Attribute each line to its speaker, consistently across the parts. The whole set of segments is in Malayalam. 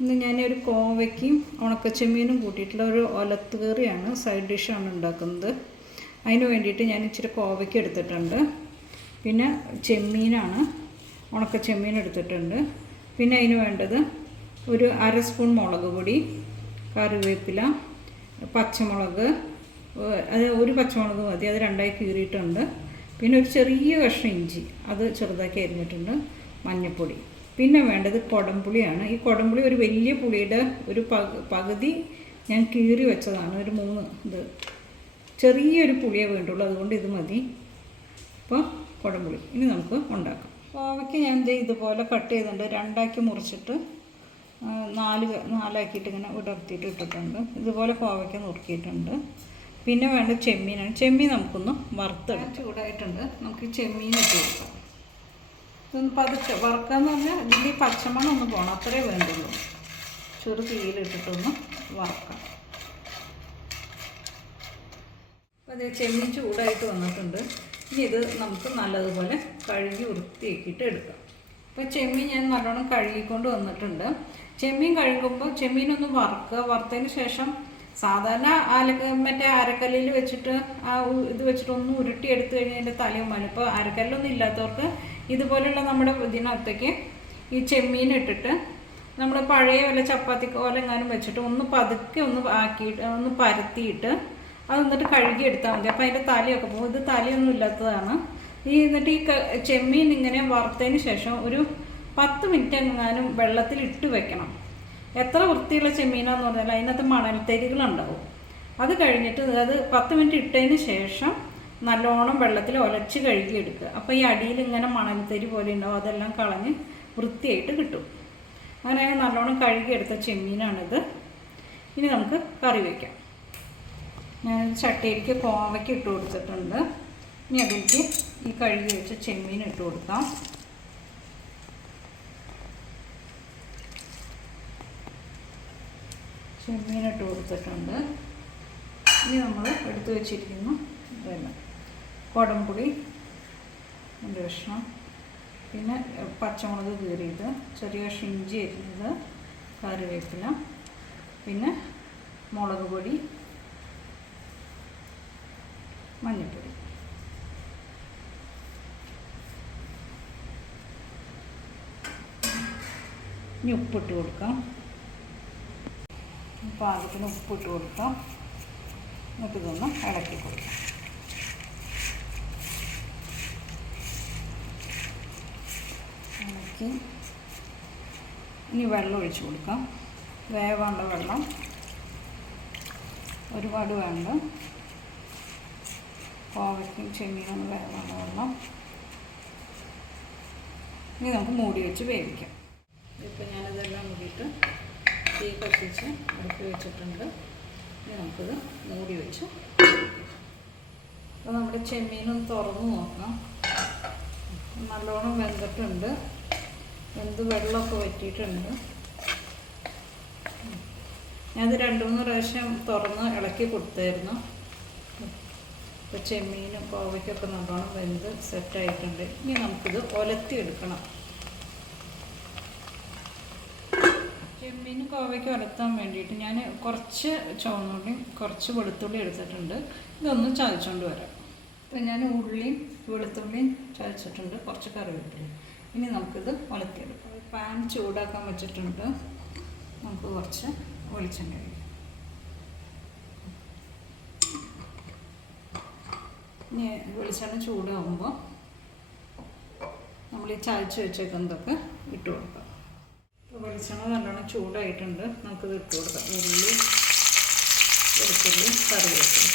Speaker 1: ഇന്ന് ഞാൻ ഒരു കോവയ്ക്കും ഉണക്കച്ചെമ്മീനും കൂട്ടിയിട്ടുള്ള ഒരു ഒലത്ത് കറിയാണ്. സൈഡ് ഡിഷാണ് ഉണ്ടാക്കുന്നത്. അതിന് വേണ്ടിയിട്ട് ഞാൻ ഇച്ചിരി കോവയ്ക്ക് എടുത്തിട്ടുണ്ട്. പിന്നെ ചെമ്മീനാണ്. ഉണക്ക ചെമ്മീൻ എടുത്തിട്ടുണ്ട്. പിന്നെ അതിന് വേണ്ടത് ഒരു അര സ്പൂൺ മുളക് പൊടി കറിവേപ്പില പച്ചമുളക് അത് ഒരു പച്ചമുളക് മതി. അത് രണ്ടായി കീറിയിട്ടുണ്ട്. പിന്നെ ഒരു ചെറിയ കഷ്ണം ഇഞ്ചി. അത് ചെറുതാക്കി അരിഞ്ഞിട്ടുണ്ട്. മഞ്ഞൾപ്പൊടി. പിന്നെ വേണ്ടത് കുടംപുളിയാണ്. ഈ കുടംപുളി ഒരു വലിയ പുളിയുടെ ഒരു പകു പകുതി ഞാൻ കീറി വെച്ചതാണ്. ഒരു മൂന്ന് ഇത്. ചെറിയൊരു പുളിയേ വേണ്ടുള്ളൂ. അതുകൊണ്ട് ഇത് മതി. അപ്പോൾ കുടംപുളി. ഇനി നമുക്ക് ഉണ്ടാക്കാം. കോവയ്ക്ക് ഞാൻ ദേ ഇതുപോലെ കട്ട് ചെയ്തിട്ടുണ്ട്. രണ്ടാക്കി മുറിച്ചിട്ട് നാല് നാലാക്കിയിട്ട് ഇങ്ങനെ ഉടർത്തിയിട്ട് ഇട്ടിട്ടുണ്ട്. ഇതുപോലെ കോവയ്ക്ക് നുറുക്കിയിട്ടുണ്ട്. പിന്നെ വേണ്ട ചെമ്മീനാണ്. ചെമ്മീൻ നമുക്കൊന്ന് വറുത്തെടുക്കാം. ചൂടായിട്ടുണ്ട്. നമുക്ക് ചെമ്മീൻ ഇട്ട് കൊടുക്കാം. ഇതൊന്ന് പതുക്കെ വറുക്കാന്ന് പറഞ്ഞാൽ ഇതിന്റെ ഈ പച്ചമണം ഒന്ന് പോകണം അത്രേ വേണ്ടുള്ളൂ. ചെറു തീയിലിട്ടിട്ടൊന്ന് വറുക്കാം. അപ്പോൾ അതേ ചെമ്മീൻ ചൂടായിട്ട് വന്നിട്ടുണ്ട്. ഇനി ഇത് നമുക്ക് നല്ലതുപോലെ കഴുകി വൃത്തിയാക്കിയിട്ട് എടുക്കാം. ഇപ്പോൾ ചെമ്മീൻ ഞാൻ നല്ലോണം കഴുകിക്കൊണ്ട് വന്നിട്ടുണ്ട്. ചെമ്മീൻ കഴുകുമ്പോൾ ചെമ്മീനൊന്ന് വറുക്കുക. വറുത്തതിന് ശേഷം സാധാരണ അലക്ക മറ്റേ അരക്കല്ലിൽ വെച്ചിട്ട് ആ ഇത് വെച്ചിട്ട് ഒന്ന് ഉരുട്ടി എടുത്തു കഴിഞ്ഞാൽ അതിന്റെ തലയും മല ഇപ്പോൾ അരക്കല്ലൊന്നും ഇല്ലാത്തവർക്ക് ഇതുപോലെയുള്ള നമ്മുടെ ഇതിനകത്തേക്ക് ഈ ചെമ്മീൻ ഇട്ടിട്ട് നമ്മൾ പഴയ വല്ല ചപ്പാത്തി കോലെങ്ങാനും വെച്ചിട്ട് ഒന്ന് പതുക്കെ ഒന്ന് ആക്കിയിട്ട് ഒന്ന് പരത്തിയിട്ട് അത് എന്നിട്ട് കഴുകി എടുത്താൽ മതി. അപ്പോൾ അതിന്റെ തലയൊക്കെ പോകും. ഇത് തലയൊന്നും ഇല്ലാത്തതാണ്. ഈ എന്നിട്ട് ഈ ചെമ്മീൻ ഇങ്ങനെ വറുത്തതിന് ശേഷം ഒരു പത്ത് മിനിറ്റ് എങ്ങാനും വെള്ളത്തിൽ ഇട്ട് വെക്കണം. എത്ര വൃത്തിയുള്ള ചെമ്മീനാന്ന് പറഞ്ഞാൽ അതിനകത്ത് മണൽത്തരികളുണ്ടാവും അത് കഴിഞ്ഞിട്ട് അത് പത്ത് മിനിറ്റ് ഇട്ടതിന് ശേഷം നല്ലോണം വെള്ളത്തിൽ ഒലച്ച് കഴുകിയെടുക്കുക. അപ്പോൾ ഈ അടിയിൽ ഇങ്ങനെ മണൽത്തരി പോലെ ഉണ്ടാവും. അതെല്ലാം കളഞ്ഞ് വൃത്തിയായിട്ട് കിട്ടും. അങ്ങനെ നല്ലോണം കഴുകിയെടുത്ത ചെമ്മീനാണിത്. ഇനി നമുക്ക് കറി വയ്ക്കാം ഞാൻ ചട്ടിയിലേക്ക് കോവയ്ക്ക് ഇട്ട് കൊടുത്തിട്ടുണ്ട്. ഇനി അതിലേക്ക് ഈ കഴുകി വെച്ച ചെമ്മീൻ ഇട്ട് കൊടുക്കാം. ചെമ്മീൻ ഇട്ട് കൊടുത്തിട്ടുണ്ട്. ഇനി നമ്മൾ എടുത്തു വച്ചിരിക്കുന്നു ഇതെല്ലാം. കുടംപുളി രണ്ട് കഷ്ണം പിന്നെ പച്ചമുളക് കീറിയത് ചെറിയ കഷ്ണം ഇഞ്ചി അരിഞ്ഞത് കറിവേപ്പില പിന്നെ മുളക് പൊടി മഞ്ഞൾപ്പൊടി. ഇനി ഉപ്പിട്ട് കൊടുക്കാം. പാകത്തിന് ഉപ്പിട്ട് കൊടുക്കാം. എന്നിട്ട് ഇതൊന്ന് ഇളക്കി കൊടുക്കാം. ഇളക്കി. ഇനി വെള്ളം ഒഴിച്ച് കൊടുക്കാം. വേവാണ്ട വെള്ളം ഒരുപാട് വേണ്ട. കോവയ്ക്കും ചെമ്മീനും വേവാണ്ട വെള്ളം. ഇനി നമുക്ക് മൂടി വെച്ച് വേവിക്കാം. ഇപ്പം ഞാനിതെല്ലാം കൂടിയിട്ട് തീ കത്തിച്ച് അടുപ്പ് വെച്ചിട്ടുണ്ട്. ഇനി നമുക്കിത് മൂടി വെച്ച് അപ്പോൾ നമ്മുടെ ചെമ്മീനൊന്ന് തുറന്ന് നോക്കാം നല്ലോണം വെന്തിട്ടുണ്ട്. വെന്ത് വെള്ളമൊക്കെ വറ്റിയിട്ടുണ്ട്. ഞാനത് രണ്ട് മൂന്ന് പ്രാവശ്യം തുറന്ന് ഇളക്കി കൊടുത്തായിരുന്നു. ഇപ്പോൾ ചെമ്മീനും കോവയ്ക്കൊക്കെ നല്ലോണം വെന്ത് സെറ്റായിട്ടുണ്ട് ഇനി നമുക്കിത് ഒലത്തി എടുക്കണം ചെമ്മീൻ കോവയ്ക്ക് വരത്താൻ വേണ്ടിയിട്ട് ഞാൻ കുറച്ച് ചുവന്നുള്ളിയും കുറച്ച് വെളുത്തുള്ളി എടുത്തിട്ടുണ്ട്. ഇതൊന്ന് ചതച്ചുകൊണ്ട് വരാം. ഇപ്പം ഞാൻ ഉള്ളിയും വെളുത്തുള്ളിയും ചതച്ചിട്ടുണ്ട്. കുറച്ച് കറിവേപ്പില ഇനി നമുക്കിത് ഒലത്തിയെടുക്കാം പാൻ ചൂടാക്കാൻ വെച്ചിട്ടുണ്ട്. നമുക്ക് കുറച്ച് വെളിച്ചെണ്ണ ഒഴിക്കാം. ഇനി വെളിച്ചെണ്ണ ചൂടാകുമ്പോൾ നമ്മൾ ഈ ചതച്ച് വെച്ചേക്കുന്നതൊക്കെ ഇട്ട് കൊടുക്കാം. വെളിച്ചെണ്ണ നല്ലോണം ചൂടായിട്ടുണ്ട്. നമുക്കിത് ഇട്ട് കൊടുക്കാം. ഉള്ളി വെളുത്തുള്ളി കറിവേപ്പില.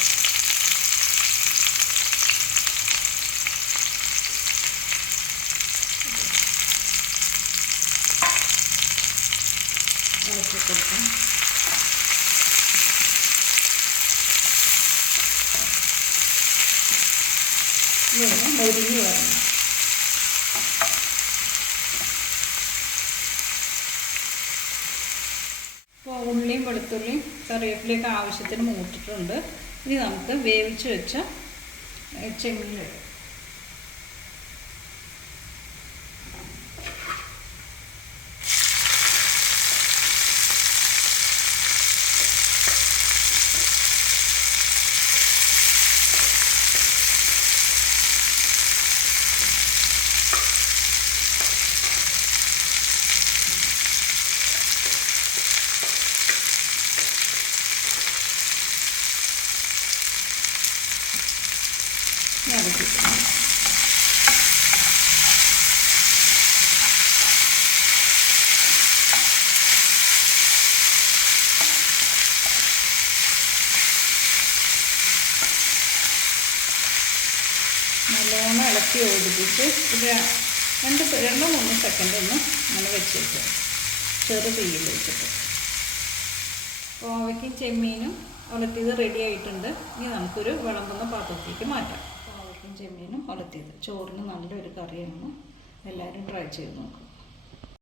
Speaker 1: ഇളക്കി കൊടുക്കാം. ഇതൊന്ന് മൊരിഞ്ഞ് വരണം ഇപ്പോൾ ഉള്ളിയും വെളുത്തുള്ളിയും കറിവേപ്പിലയൊക്കെ ആവശ്യത്തിന് മൂട്ടിട്ടുണ്ട് ഇനി നമുക്ക് വേവിച്ച് വെച്ച ചെമ്മീൻ ഇടാം ഇളക്കി ഓടിപ്പിച്ച് ഒരു രണ്ട് രണ്ടോ മൂന്ന് സെക്കൻഡ് ഒന്ന് അങ്ങനെ വെച്ചേക്കുക ചെറു തീയിൽ വെച്ചിട്ട്. കോവയ്ക്കും ചെമ്മീനും ഉലത്തിയത് റെഡി ആയിട്ടുണ്ട്. ഇനി നമുക്കൊരു വിളമ്പുന്ന പാത്രത്തിലേക്ക് മാറ്റാം. കോവയ്ക്കും ചെമ്മീനും ഉലത്തിയത് ചോറിന് നല്ലൊരു കറിയാണ്. എല്ലാവരും ട്രൈ ചെയ്ത് നോക്കും.